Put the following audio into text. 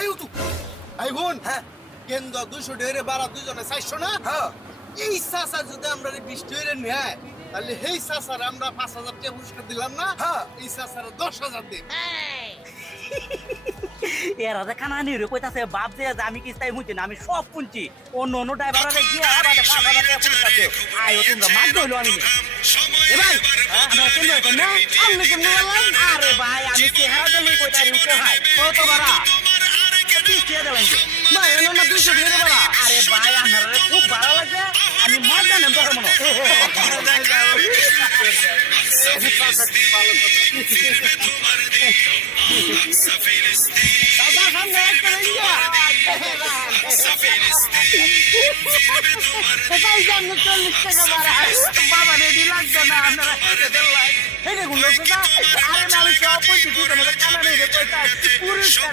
এই উঠু এই বোন হ্যাঁ কেন্দ্র 200 টাকা বাড়া দুজনে 400 না হ্যাঁ এই চাচা যদি আমরা 20 টাকা নেয় তাহলে এই চাচার আমরা 5000 টাকা পুরস্কার দিলাম না হ্যাঁ এই চাচার 10000 দিই এরা যে কানানি রে কইতাছে বাপ যে আমি কিস্তাই মুইছি না আমি সব শুনছি অন্য অন্য ড্রাইভাররা গিয়ে আবার 5000 টাকা পুরস্কার দিও আয়ো তোমরা মার হইলো আমি এ ভাই আমরা কেন কই না আল্লাহ কেন বললাম আরে ভাই আমি চেহারা দিলেই কইতারি উঠে ভাই ও তো বাড়া কি চেয়ে দিলেন ভাই এলো না 200 দিয়ে বাড়া আরে ভাই আমার খুব ভালো লাগে আমি মার জানেন তো মনে বাবা রেডি লাগবে না আপনারা পুরস্কার